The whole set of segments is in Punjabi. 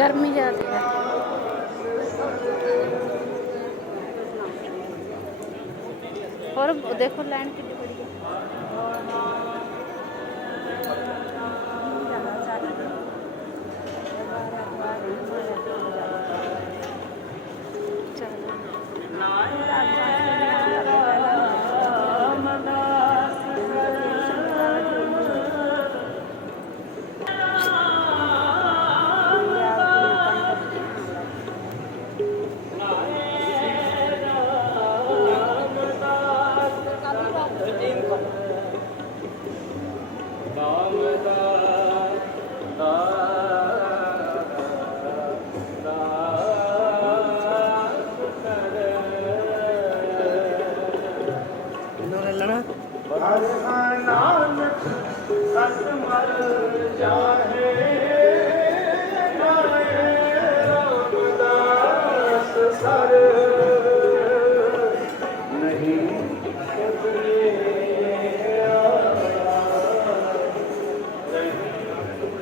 ਗਰਮੀ ਜ਼ਿਆਦਾ ਹੈ। ਔਰ ਦੇਖੋ ਲੈਂਡ ਕਿੰਨੀ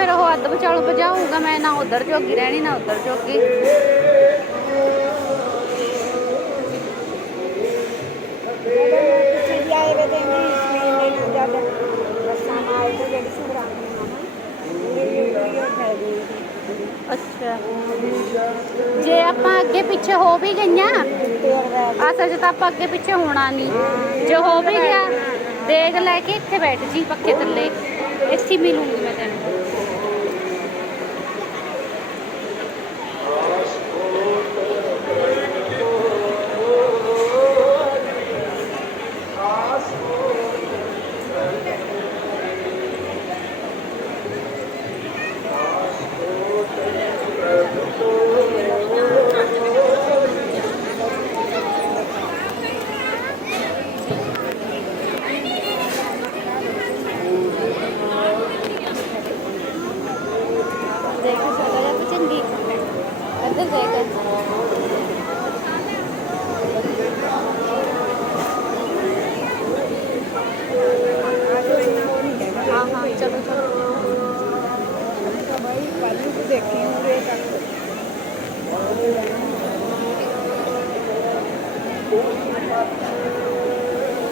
ਫਿਰ ਉਹ ਅੱਧ ਵਿਚਾਲੂ ਭਜਾਊਗਾ, ਮੈਂ ਨਾ ਉਧਰ ਜੋਗੀ ਰਹਿਣੀ, ਨਾ ਉਧਰ ਜੋਗੀ। ਵੀ ਮਹੀਨੇ ਅੱਛਾ। ਜੇ ਆਪਾਂ ਅੱਗੇ ਪਿੱਛੇ ਹੋ ਵੀ ਗਈਆਂ, ਅਸਲ 'ਚ ਤਾਂ ਆਪਾਂ ਅੱਗੇ ਪਿੱਛੇ ਹੋਣਾ ਨਹੀਂ ਜੇ ਹੋ ਵੀ ਗਿਆ, ਦੇਖ ਲੈ ਕੇ ਇੱਥੇ ਬੈਠ ਜੀ ਪੱਖੇ ਥੱਲੇ। ਇੱਥੇ ਮਿਲੂੰਗੀ ਮੈਂ ਤੈਨੂੰ।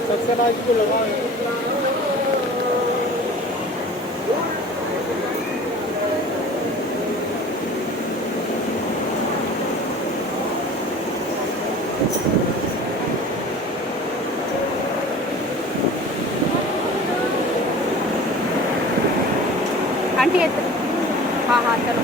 seksenaj ko ha आंटी हाँ हाँ चलो